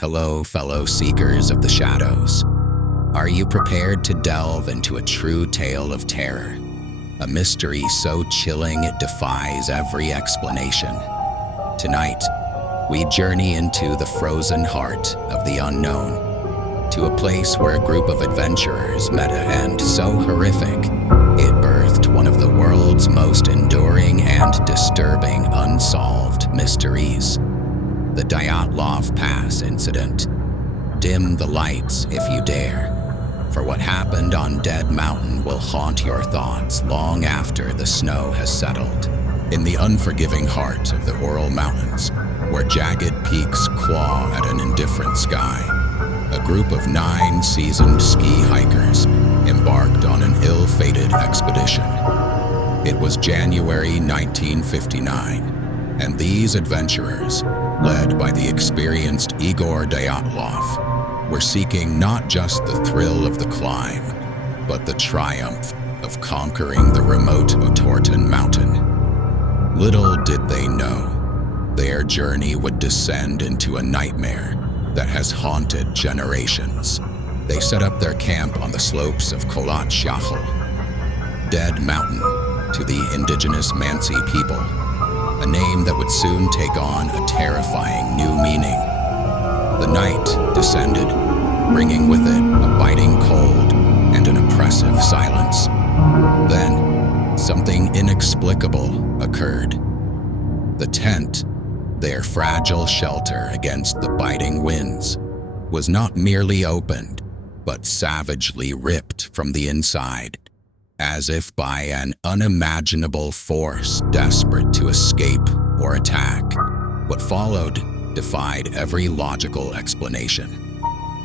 Hello, fellow seekers of the shadows. Are you prepared to delve into a true tale of terror? A mystery so chilling it defies every explanation. Tonight, we journey into the frozen heart of the unknown, to a place where a group of adventurers met an end so horrific, it birthed one of the world's most enduring and disturbing unsolved mysteries. The Dyatlov Pass incident. Dim the lights if you dare, for what happened on Dead Mountain will haunt your thoughts long after the snow has settled. In the unforgiving heart of the Ural Mountains, where jagged peaks claw at an indifferent sky, a group of 9 seasoned ski hikers embarked on an ill-fated expedition. It was January 1959, and these adventurers, led by the experienced Igor Dyatlov, were seeking not just the thrill of the climb, but the triumph of conquering the remote Otorten Mountain. Little did they know, their journey would descend into a nightmare that has haunted generations. They set up their camp on the slopes of Kholat Shachel, Dead Mountain to the indigenous Mansi people, a name that would soon take on a terrifying new meaning. The night descended, bringing with it a biting cold and an oppressive silence. Then, something inexplicable occurred. The tent, their fragile shelter against the biting winds, was not merely opened, but savagely ripped from the inside, as if by an unimaginable force desperate to escape or attack. What followed defied every logical explanation.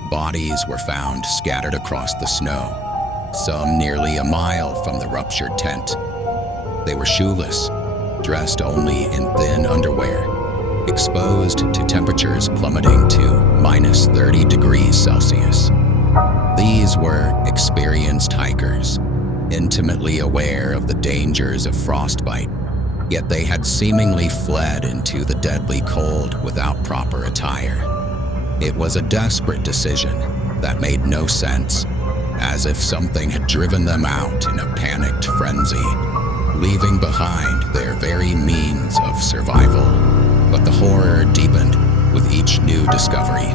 Bodies were found scattered across the snow, some nearly a mile from the ruptured tent. They were shoeless, dressed only in thin underwear, exposed to temperatures plummeting to minus 30 degrees Celsius. These were experienced hikers, intimately aware of the dangers of frostbite, yet they had seemingly fled into the deadly cold without proper attire. It was a desperate decision that made no sense, as if something had driven them out in a panicked frenzy, leaving behind their very means of survival. But the horror deepened with each new discovery.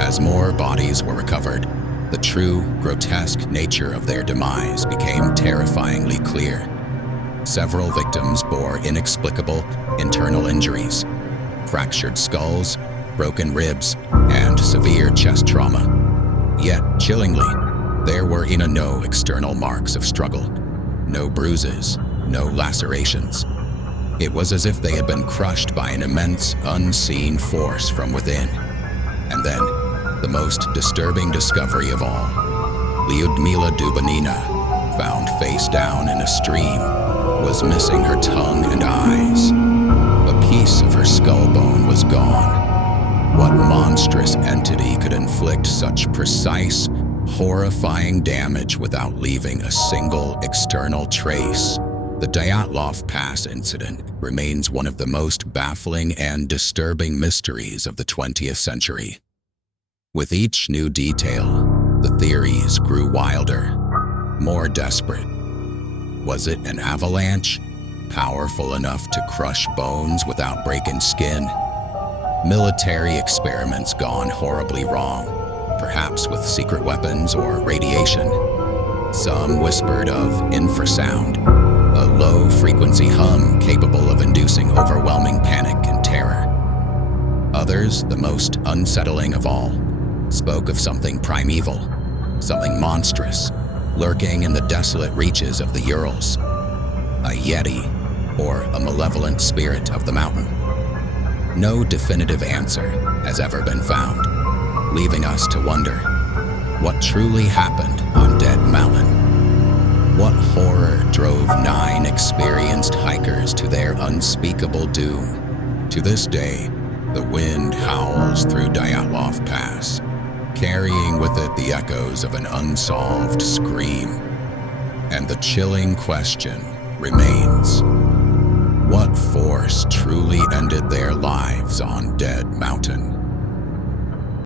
As more bodies were recovered, the true, grotesque nature of their demise became terrifyingly clear. Several victims bore inexplicable internal injuries, fractured skulls, broken ribs, and severe chest trauma. Yet, chillingly, there were no external marks of struggle, no bruises, no lacerations. It was as if they had been crushed by an immense, unseen force from within. And then, the most disturbing discovery of all, Lyudmila Dubanina, found face down in a stream, was missing her tongue and eyes. A piece of her skull bone was gone. What monstrous entity could inflict such precise, horrifying damage without leaving a single external trace? The Dyatlov Pass incident remains one of the most baffling and disturbing mysteries of the 20th century. With each new detail, the theories grew wilder, more desperate. Was it an avalanche, powerful enough to crush bones without breaking skin? Military experiments gone horribly wrong, perhaps with secret weapons or radiation. Some whispered of infrasound, a low-frequency hum capable of inducing overwhelming panic and terror. Others, the most unsettling of all, spoke of something primeval, something monstrous, lurking in the desolate reaches of the Urals. A yeti, or a malevolent spirit of the mountain. No definitive answer has ever been found, leaving us to wonder, what truly happened on Dead Mountain? What horror drove 9 experienced hikers to their unspeakable doom? To this day, the wind howls through Dyatlov Pass, carrying with it the echoes of an unsolved scream. And the chilling question remains, what force truly ended their lives on Dead Mountain?